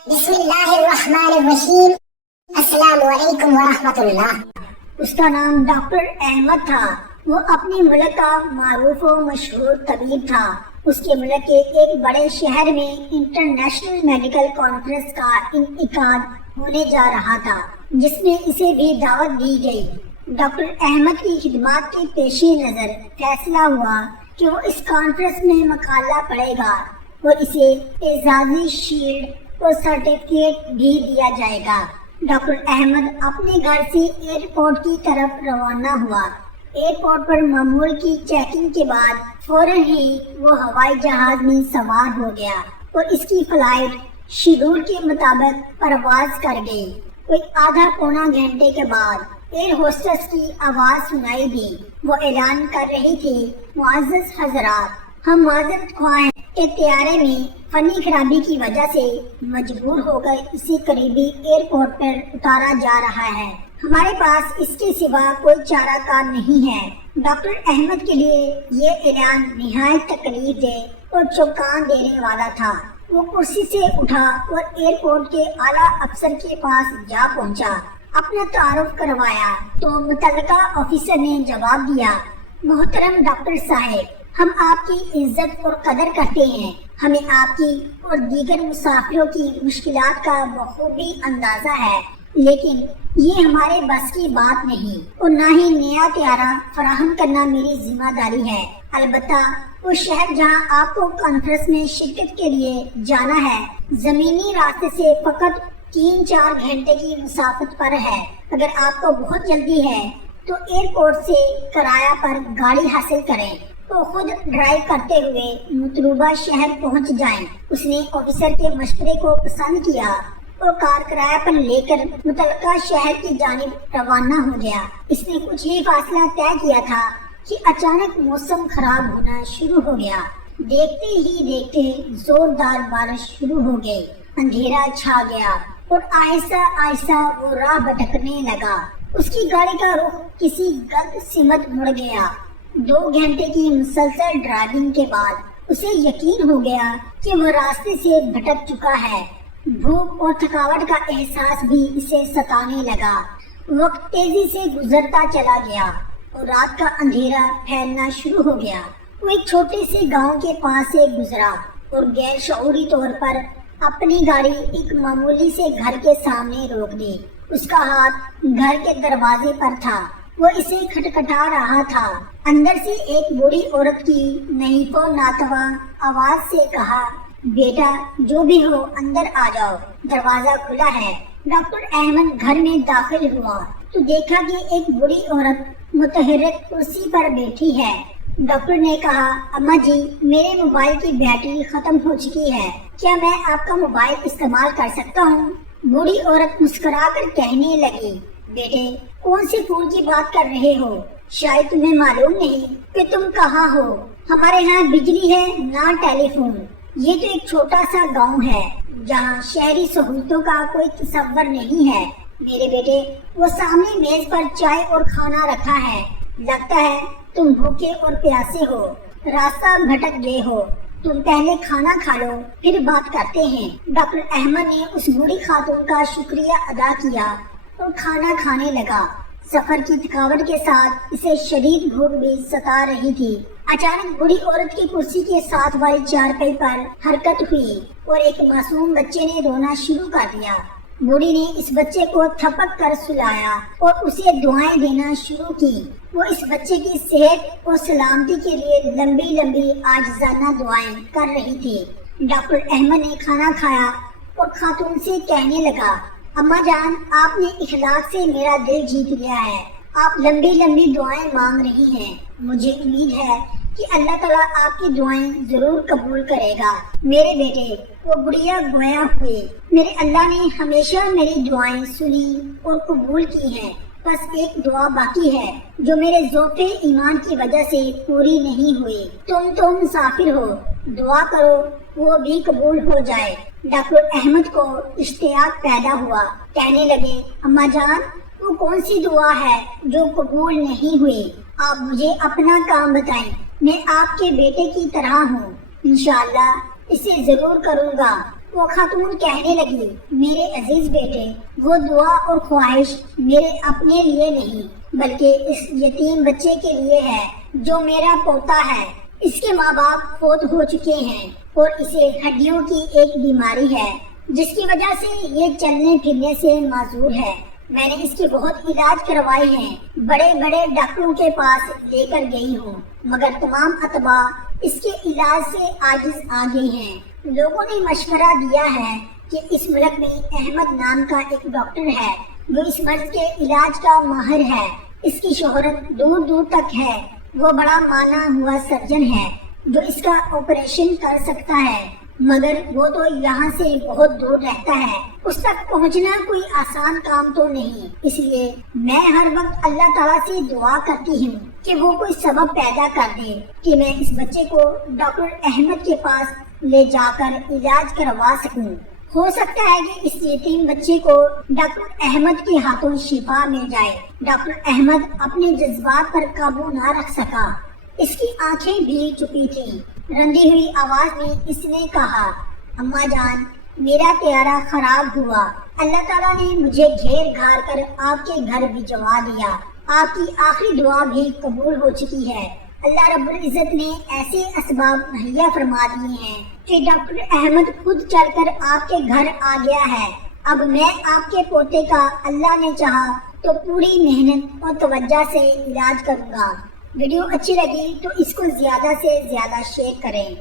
بسم اللہ الرحمن الرحیم۔ السلام علیکم ورحمۃ اللہ۔ اس کا نام ڈاکٹر احمد تھا۔ وہ اپنے ملک کا معروف و مشہور طبیب تھا۔ اس کے ملک کے ایک بڑے شہر میں انٹرنیشنل میڈیکل کانفرنس کا انعقاد ہونے جا رہا تھا، جس میں اسے بھی دعوت دی گئی۔ ڈاکٹر احمد کی خدمات کے پیش نظر فیصلہ ہوا کہ وہ اس کانفرنس میں مقالہ پڑھے گا اور اسے اعزازی شیلڈ اور سرٹیفکیٹ بھی دیا جائے گا۔ ڈاکٹر احمد اپنے گھر سے ایئرپورٹ کی طرف روانہ ہوا۔ ایئرپورٹ پر معمول کی چیکنگ کے بعد فوراً ہی وہ ہوائی جہاز میں سوار ہو گیا اور اس کی فلائٹ شیڈول کے مطابق پرواز کر گئی۔ کوئی آدھا پونا گھنٹے کے بعد ایئر ہوسٹس کی آواز سنائی دی۔ وہ اعلان کر رہی تھی، معزز حضرات، ہم معذرت خواہ ہیں کہ طیارے میں فنی خرابی کی وجہ سے مجبور ہو کر اسی قریبی ایئرپورٹ پر اتارا جا رہا ہے۔ ہمارے پاس اس کے سوا کوئی چارہ کار نہیں ہے۔ ڈاکٹر احمد کے لیے یہ اعلان نہایت تکلیف دہ اور چونکا دینے والا تھا۔ وہ کرسی سے اٹھا اور ایئرپورٹ کے اعلیٰ افسر کے پاس جا پہنچا۔ اپنا تعارف کروایا تو متعلقہ آفیسر نے جواب دیا، محترم ڈاکٹر صاحب، ہم آپ کی عزت اور قدر کرتے ہیں۔ ہمیں آپ کی اور دیگر مسافروں کی مشکلات کا بخوبی اندازہ ہے، لیکن یہ ہمارے بس کی بات نہیں اور نہ ہی نیا طیارہ فراہم کرنا میری ذمہ داری ہے۔ البتہ وہ شہر جہاں آپ کو کانفرنس میں شرکت کے لیے جانا ہے، زمینی راستے سے فقط 3-4 گھنٹے کی مسافت پر ہے۔ اگر آپ کو بہت جلدی ہے تو ایئرپورٹ سے کرایہ پر گاڑی حاصل کریں تو خود ڈرائیو کرتے ہوئے مطلوبہ شہر پہنچ جائیں۔ اس نے آفیسر کے مشورے کو پسند کیا اور کار کرایہ پر لے کر متعلقہ شہر کی جانب روانہ ہو گیا۔ اس نے کچھ ہی فاصلہ طے کیا تھا کہ اچانک موسم خراب ہونا شروع ہو گیا۔ دیکھتے ہی دیکھتے زوردار بارش شروع ہو گئی، اندھیرا چھا گیا اور آہستہ آہستہ وہ راہ بھٹکنے لگا۔ اس کی گاڑی کا رخ کسی غلط سمت مڑ گیا۔ 2 گھنٹے کی مسلسل ڈرائیونگ کے بعد اسے یقین ہو گیا کہ وہ راستے سے بھٹک چکا ہے۔ بھوک اور تھکاوٹ کا احساس بھی اسے ستانے لگا۔ وقت تیزی سے گزرتا چلا گیا اور رات کا اندھیرا پھیلنا شروع ہو گیا۔ وہ ایک چھوٹے سے گاؤں کے پاس سے گزرا اور غیر شعوری طور پر اپنی گاڑی ایک معمولی سے گھر کے سامنے روک دی۔ اس کا ہاتھ گھر کے دروازے پر تھا۔ وہ اسے کھٹکھٹا رہا تھا۔ اندر سے ایک بوڑھی عورت کی نحیف و ناتواں آواز سے کہا، بیٹا جو بھی ہو اندر آ جاؤ، دروازہ کھلا ہے۔ ڈاکٹر احمد گھر میں داخل ہوا تو دیکھا کہ ایک بوڑھی عورت متحرک کرسی پر بیٹھی ہے۔ ڈاکٹر نے کہا، اماں جی، میرے موبائل کی بیٹری ختم ہو چکی ہے، کیا میں آپ کا موبائل استعمال کر سکتا ہوں؟ بوڑھی عورت مسکرا کر کہنے لگی، بیٹے کون سے پھول کی بات کر رہے ہو؟ شاید تمہیں معلوم نہیں کہ تم کہاں ہو۔ ہمارے ہاں بجلی ہے نہ ٹیلی فون۔ یہ تو ایک چھوٹا سا گاؤں ہے جہاں شہری سہولتوں کا کوئی تصور نہیں ہے۔ میرے بیٹے، وہ سامنے میز پر چائے اور کھانا رکھا ہے۔ لگتا ہے تم بھوکے اور پیاسے ہو، راستہ بھٹک گئے ہو۔ تم پہلے کھانا کھا لو، پھر بات کرتے ہیں۔ ڈاکٹر احمد نے اس بوڑھی خاتون کا شکریہ ادا کیا اور کھانا کھانے لگا۔ سفر کی تھکاوٹ کے ساتھ اسے شدید بھوک بھی ستا رہی تھی۔ اچانک بوڑھی عورت کی کرسی کے ساتھ والی چارپائی پر حرکت ہوئی اور ایک معصوم بچے نے رونا شروع کر دیا۔ بوڑھی نے اس بچے کو تھپک کر سلایا اور اسے دعائیں دینا شروع کی۔ وہ اس بچے کی صحت اور سلامتی کے لیے لمبی لمبی عاجزانہ دعائیں کر رہی تھی۔ ڈاکٹر احمد نے کھانا کھایا اور خاتون سے کہنے لگا، اماں جان، آپ نے اخلاق سے میرا دل جیت لیا ہے۔ آپ لمبی لمبی دعائیں مانگ رہی ہیں۔ مجھے امید ہے کہ اللہ تعالیٰ آپ کی دعائیں ضرور قبول کرے گا۔ میرے بیٹے، وہ بڑھیا گویا ہوئے، میرے اللہ نے ہمیشہ میری دعائیں سنی اور قبول کی ہیں۔ بس ایک دعا باقی ہے جو میرے ذوق ایمان کی وجہ سے پوری نہیں ہوئی۔ تم تو مسافر ہو، دعا کرو وہ بھی قبول ہو جائے۔ ڈاکٹر احمد کو اشتیاق پیدا ہوا۔ کہنے لگے، اماں جان، وہ کون سی دعا ہے جو قبول نہیں ہوئی؟ آپ مجھے اپنا کام بتائیں، میں آپ کے بیٹے کی طرح ہوں، انشاءاللہ اسے ضرور کروں گا۔ وہ خاتون کہنے لگی، میرے عزیز بیٹے، وہ دعا اور خواہش میرے اپنے لیے نہیں بلکہ اس یتیم بچے کے لیے ہے جو میرا پوتا ہے۔ اس کے ماں باپ فوت ہو چکے ہیں اور اسے ہڈیوں کی ایک بیماری ہے جس کی وجہ سے یہ چلنے پھرنے سے معذور ہے۔ میں نے اس کے بہت علاج کروائے ہیں، بڑے بڑے ڈاکٹروں کے پاس لے کر گئی ہوں، مگر تمام اطباء اس کے علاج سے عاجز آ گئے ہیں۔ لوگوں نے مشورہ دیا ہے کہ اس ملک میں احمد نام کا ایک ڈاکٹر ہے جو اس مرض کے علاج کا ماہر ہے۔ اس کی شہرت دور دور تک ہے۔ وہ بڑا مانا ہوا سرجن ہے جو اس کا آپریشن کر سکتا ہے، مگر وہ تو یہاں سے بہت دور رہتا ہے، اس تک پہنچنا کوئی آسان کام تو نہیں۔ اس لیے میں ہر وقت اللہ تعالیٰ سے دعا کرتی ہوں کہ وہ کوئی سبب پیدا کر دے کہ میں اس بچے کو ڈاکٹر احمد کے پاس لے جا کر علاج کروا سکوں۔ ہو سکتا ہے کہ اس یتیم بچے کو ڈاکٹر احمد کے ہاتھوں شفا مل جائے۔ ڈاکٹر احمد اپنے جذبات پر قابو نہ رکھ سکا، اس کی آنکھیں بھی چپی تھیں۔ رندی ہوئی آواز میں اس نے کہا، اماں جان، میرا پیارا خراب ہوا، اللہ تعالیٰ نے مجھے گھیر گھار کر آپ کے گھر بھجوا دیا، آپ کی آخری دعا بھی قبول ہو چکی ہے۔ اللہ رب العزت نے ایسے اسباب مہیا فرما دیے ہیں کہ ڈاکٹر احمد خود چل کر آپ کے گھر آ گیا ہے۔ اب میں آپ کے پوتے کا اللہ نے چاہا تو پوری محنت اور توجہ سے علاج کروں گا۔ ویڈیو اچھی لگی تو اس کو زیادہ سے زیادہ شیئر کریں۔